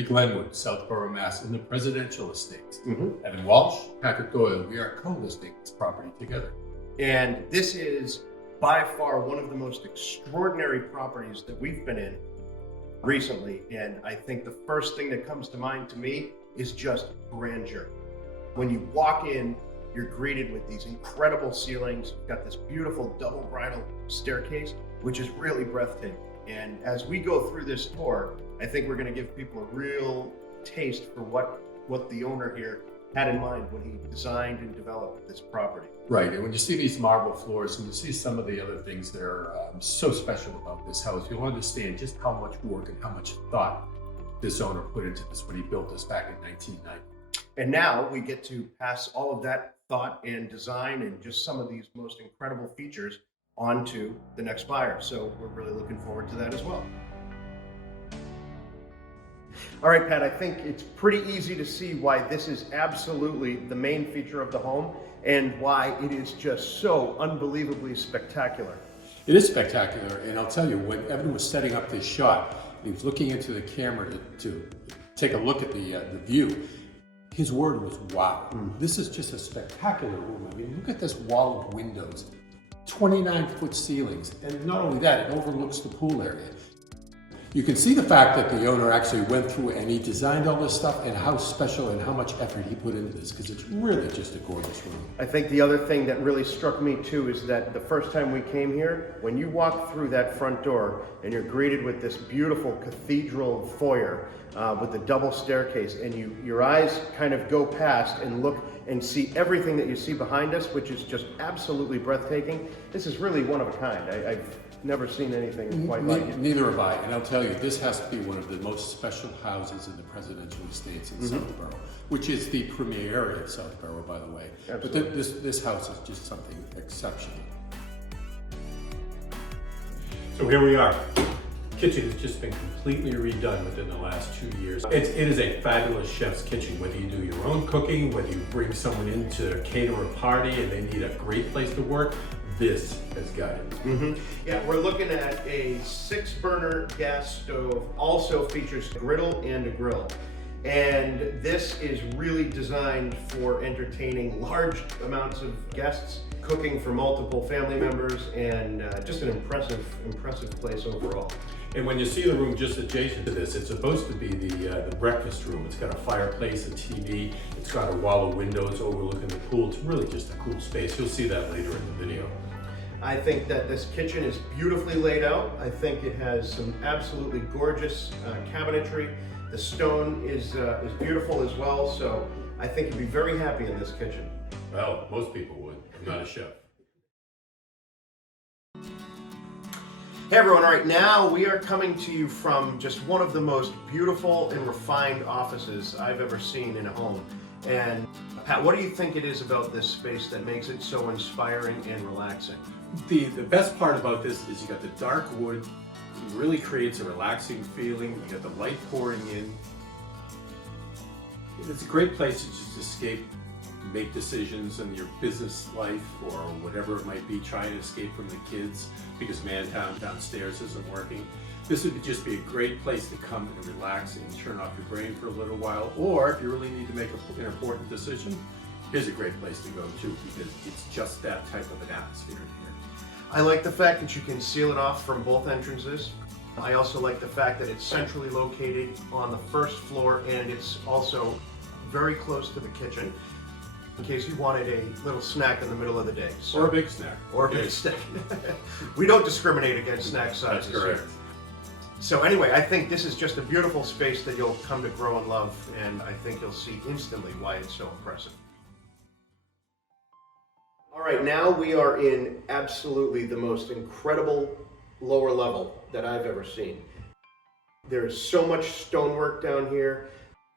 Glenwood, Southborough, Mass, in the presidential estates. Mm-hmm. Evan Walsh, Patrick Doyle, we are co-listing this property together. And this is by far one of the most extraordinary properties that we've been in recently. And I think the first thing that comes to mind to me is just grandeur. When you walk in, you're greeted with these incredible ceilings. You've got this beautiful double bridal staircase, which is really breathtaking. And as we go through this tour, I think we're going to give people a real taste for what the owner here had in mind when he designed and developed this property. Right, and when you see these marble floors and you see some of the other things that are so special about this house, you'll understand just how much work and how much thought this owner put into this when he built this back in 1990. And now we get to pass all of that thought and design and just some of these most incredible features on to the next buyer. So we're really looking forward to that as well. All right, Pat, I think it's pretty easy to see why this is absolutely the main feature of the home and why it is just so unbelievably spectacular. It is spectacular, and I'll tell you, when Evan was setting up this shot, he was looking into the camera to take a look at the view. His word was, wow, this is just a spectacular room. I mean, look at this wall of windows, 29-foot ceilings, and not only that, it overlooks the pool area. You can see the fact that the owner actually went through and he designed all this stuff and how special and how much effort he put into this, because it's really just a gorgeous room. I think the other thing that really struck me too is that the first time we came here, when you walk through that front door and you're greeted with this beautiful cathedral foyer with the double staircase, and your eyes kind of go past and look and see everything that you see behind us, which is just absolutely breathtaking. This is really one of a kind. I've never seen anything quite like it. Neither have I, and I'll tell you, this has to be one of the most special houses in the presidential estates in Southborough, which is the premier area of Southborough, by the way. Absolutely. But this house is just something exceptional. So here we are. Kitchen has just been completely redone within the last 2 years. It is a fabulous chef's kitchen. Whether you do your own cooking, whether you bring someone in to cater a party and they need a great place to work, this has got it. Yeah, we're looking at a 6-burner gas stove, also features a griddle and a grill. And this is really designed for entertaining large amounts of guests, cooking for multiple family members, and just an impressive place overall. And when you see the room just adjacent to this, it's supposed to be the breakfast room. It's got a fireplace, a TV, it's got a wall of windows overlooking the pool. It's really just a cool space. You'll see that later in the video. I think that this kitchen is beautifully laid out. I think it has some absolutely gorgeous cabinetry. The stone is beautiful as well, so I think you'd be very happy in this kitchen. Well, most people would. I'm not a chef. Hey everyone, all right, now we are coming to you from just one of the most beautiful and refined offices I've ever seen in a home. And Pat, what do you think it is about this space that makes it so inspiring and relaxing? The best part about this is you got the dark wood. It really creates a relaxing feeling. You got the light pouring in. It's a great place to just escape, make decisions in your business life or whatever it might be, trying to escape from the kids because Mantown downstairs isn't working. This would just be a great place to come and relax and turn off your brain for a little while. Or if you really need to make an important decision, here's a great place to go too, because it's just that type of an atmosphere in here. I like the fact that you can seal it off from both entrances. I also like the fact that it's centrally located on the first floor, and it's also very close to the kitchen, in case you wanted a little snack in the middle of the day. So, Or a big snack. Or a big snack. We don't discriminate against snack sizes. That's correct. Here. So anyway, I think this is just a beautiful space that you'll come to grow and love, and I think you'll see instantly why it's so impressive. All right, now we are in absolutely the most incredible lower level that I've ever seen. There's so much stonework down here.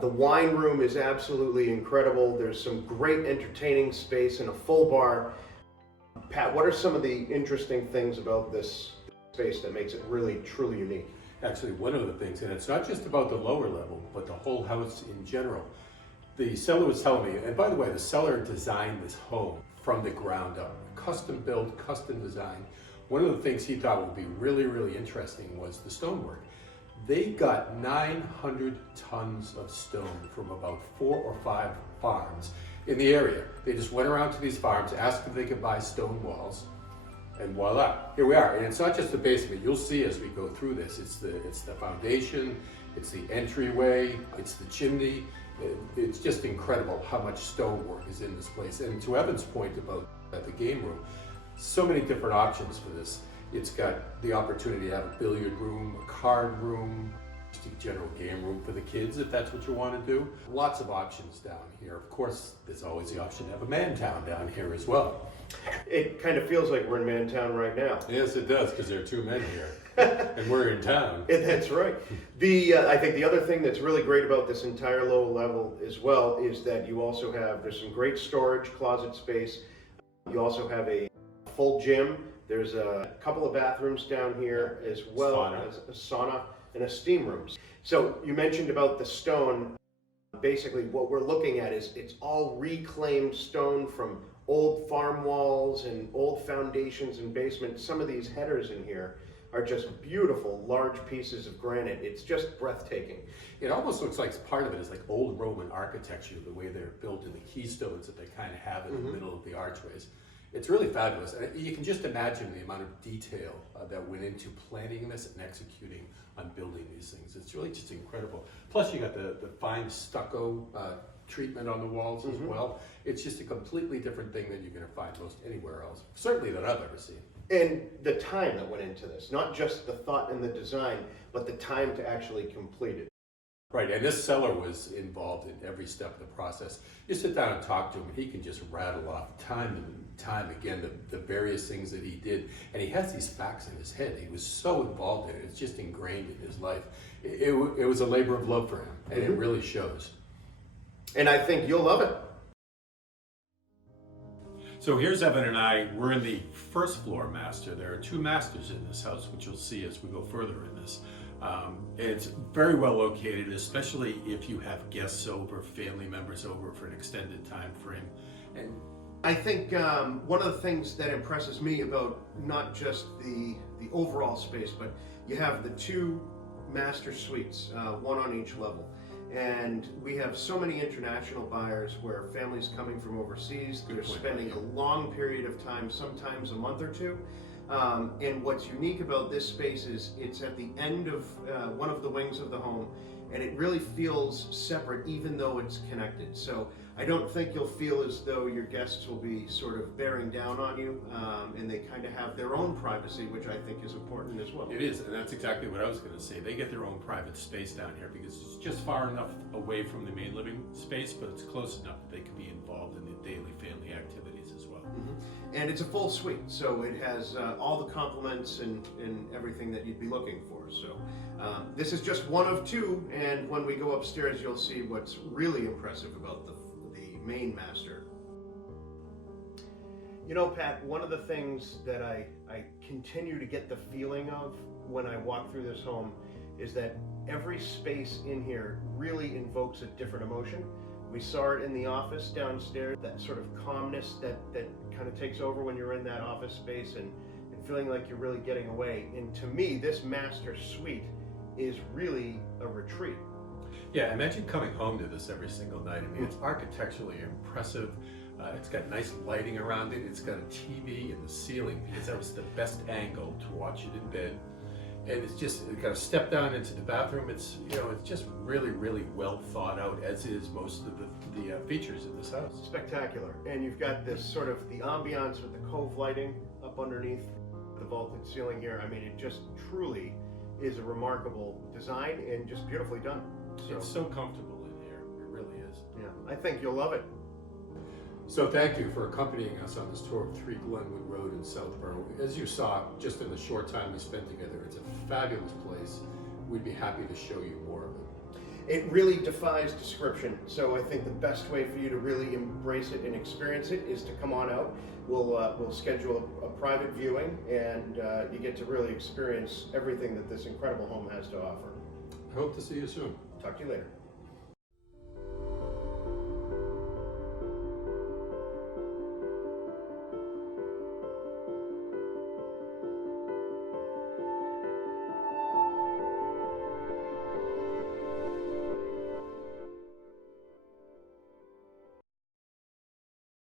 The wine room is absolutely incredible. There's some great entertaining space and a full bar. Pat, what are some of the interesting things about this space that makes it really, truly unique? Actually, one of the things, and it's not just about the lower level, but the whole house in general. The seller was telling me, and by the way, the seller designed this home from the ground up, custom built, custom design. One of the things he thought would be really, really interesting was the stonework. They got 900 tons of stone from about 4 or 5 farms in the area. They just went around to these farms, asked if they could buy stone walls, and voila, here we are. And it's not just the basement. You'll see as we go through this. It's the foundation, it's the entryway, it's the chimney. It's just incredible how much stonework is in this place. And to Evan's point about the game room, so many different options for this. It's got the opportunity to have a billiard room, a card room, just a general game room for the kids if that's what you want to do. Lots of options down here. Of course, there's always the option to have a man town down here as well. It kind of feels like we're in Mantown right now. Yes, it does, because there are 2 men here, and we're in town. That's right. I think the other thing that's really great about this entire lower level as well is that you also have, there's some great storage, closet space. You also have a full gym. There's a couple of bathrooms down here as well as a sauna and a steam room. So you mentioned about the stone. Basically what we're looking at is it's all reclaimed stone from old farm walls and old foundations and basements. Some of these headers in here are just beautiful, large pieces of granite. It's just breathtaking. It almost looks like part of it is like old Roman architecture, the way they're built in the keystones that they kind of have in the middle of the archways. It's really fabulous. And you can just imagine the amount of detail that went into planning this and executing on building these things. It's really just incredible. Plus you got the fine stucco treatment on the walls as well. It's just a completely different thing than you're going to find most anywhere else, certainly that I've ever seen. And the time that went into this, not just the thought and the design, but the time to actually complete it. Right, and this cellar was involved in every step of the process. You sit down and talk to him, and he can just rattle off time and time again the various things that he did. And he has these facts in his head. He was so involved in it. It's just ingrained in his life. It was a labor of love for him, and it really shows. And I think you'll love it. So here's Evan and I. We're in the first floor master. There are 2 masters in this house, which you'll see as we go further in this. It's very well located, especially if you have guests over, family members over for an extended time frame. And I think one of the things that impresses me about not just the overall space, but you have the 2 master suites, one on each level. And we have so many international buyers where families coming from overseas, they're spending a long period of time, sometimes a month or 2. And what's unique about this space is it's at the end of one of the wings of the home, and it really feels separate even though it's connected. So I don't think you'll feel as though your guests will be sort of bearing down on you, and they kind of have their own privacy, which I think is important as well. it is, and that's exactly what I was going to say. They get their own private space down here because it's just far enough away from the main living space, but it's close enough that they can be involved in the daily family activities as well. And it's a full suite, so it has all the complements and everything that you'd be looking for. So this is just one of 2, and when we go upstairs, you'll see what's really impressive about the main master. You know, Pat, one of the things that I continue to get the feeling of when I walk through this home is that every space in here really invokes a different emotion. We saw it in the office downstairs, that sort of calmness that kind of takes over when you're in that office space and feeling like you're really getting away. And to me, this master suite is really a retreat. Yeah, imagine coming home to this every single night. I mean, it's architecturally impressive. It's got nice lighting around it. It's got a TV in the ceiling because that was the best angle to watch it in bed. And it's got a step down into the bathroom. It's just really, really well thought out, as is most of the features in this house. Spectacular. And you've got this sort of the ambiance with the cove lighting up underneath the vaulted ceiling here. I mean, it just truly is a remarkable design and just beautifully done. It's so comfortable in here. It really is. Yeah, I think you'll love it. So thank you for accompanying us on this tour of 3 Glenwood Road in Southborough. As you saw, just in the short time we spent together, it's a fabulous place. We'd be happy to show you more of it. It really defies description. So I think the best way for you to really embrace it and experience it is to come on out. We'll schedule a private viewing, and you get to really experience everything that this incredible home has to offer. I hope to see you soon. Talk to you later.